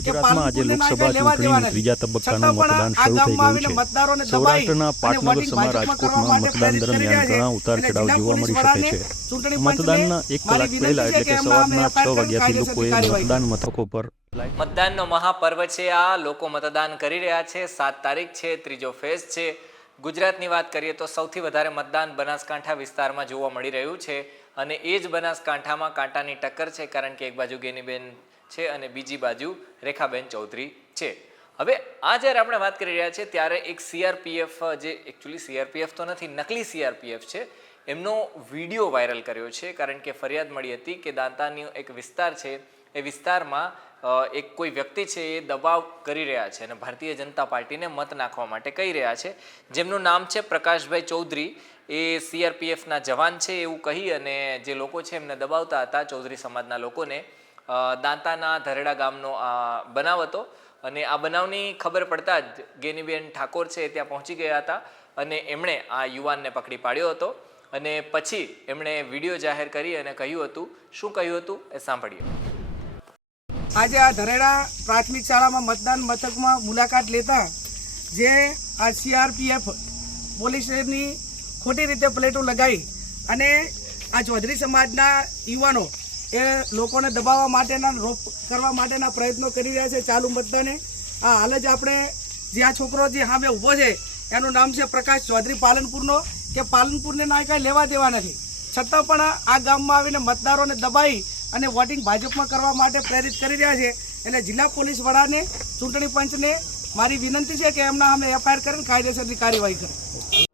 ગુજરાતમાં આજે લોકસભા ચૂંટણીનું ત્રીજા તબક્કાનું મતદાન શરૂ થઈ ગયું છે। સૌરાષ્ટ્રના પાટનગર રાજકોટમાં મતદાન દરમિયાન ઘણા ઉતાર ચઢાવ જોવા મળી શકે છે। મતદાનના 1 કલાક પહેલા એટલે કે સવારના 6 વાગ્યાથી લોકોએ મતદાન મથકો પર મતદાનનો મહાપર્વ છે। આ લોકો મતદાન કરી રહ્યા છે। 7 તારીખ છે, ત્રીજો ફેઝ છે। ગુજરાતની વાત કરીએ તો સૌથી વધારે મતદાન બનાસકાંઠા વિસ્તારમાં જોવા મળી રહ્યું છે અને એ જ બનાસકાંઠામાં કાંટાની ટક્કર છે, કારણ કે એક બાજુ ગેનીબેન છે અને બીજી બાજુ રેખાબેન ચૌધરી છે। હવે આ જ્યારે આપણે વાત કરી રહ્યા છીએ ત્યારે એક CRPF, જે એકચ્યુઅલી CRPF તો નથી, નકલી CRPF છે, એમનો વિડીયો વાયરલ કર્યો છે, કારણ કે ફરિયાદ મળી હતી કે દાંતાની એક વિસ્તાર છે, એ વિસ્તારમાં એક કોઈ વ્યક્તિ છે એ દબાવ કરી રહ્યા છે અને ભારતીય જનતા પાર્ટીને મત નાખવા માટે કહી રહ્યા છે, જેમનું નામ છે પ્રકાશભાઈ ચૌધરી। એ CRPFના જવાન છે એવું કહી અને જે લોકો છે એમને દબાવતા હતા, ચૌધરી સમાજના લોકોને। દાંતાના ધરેડા ગામનો આ બનાવ હતો અને આ બનાવની ખબર પડતા જ ગેનીબેન ઠાકોર છે ત્યાં પહોંચી ગયા હતા અને એમણે આ યુવાનને પકડી પાડ્યો હતો અને પછી એમણે વિડીયો જાહેર કરી અને કહ્યું હતું, શું કહ્યું હતું એ સાંભળીએ। આજે આ ધરેડા પ્રાથમિક શાળામાં મતદાન મથકમાં મુલાકાત લેતા જે આ CRPF પોલીસની ખોટી રીતે પ્લેટો લગાવી અને આ ચૌધરી સમાજના યુવાનો એ લોકોને દબાવવા માટેના રોપ કરવા માટેના પ્રયત્નો કરી રહ્યા છે ચાલુ મતદાને। આ હાલ જ આપણે જે આ છોકરો જે સામે ઊભો છે એનું નામ છે પ્રકાશ ચૌધરી પાલનપુરનો, કે પાલનપુરને ના કાંઈ લેવા દેવા નથી, છતાં પણ આ ગામમાં આવીને મતદારોને દબાવી અને વોટિંગ ભાજપમાં કરવા માટે પ્રેરિત કરી રહ્યા છે। એટલે જિલ્લા પોલીસ વડાને, ચૂંટણી પંચને મારી વિનંતી છે કે એમના સામે FIR કરીને કાયદેસરની કાર્યવાહી કરે।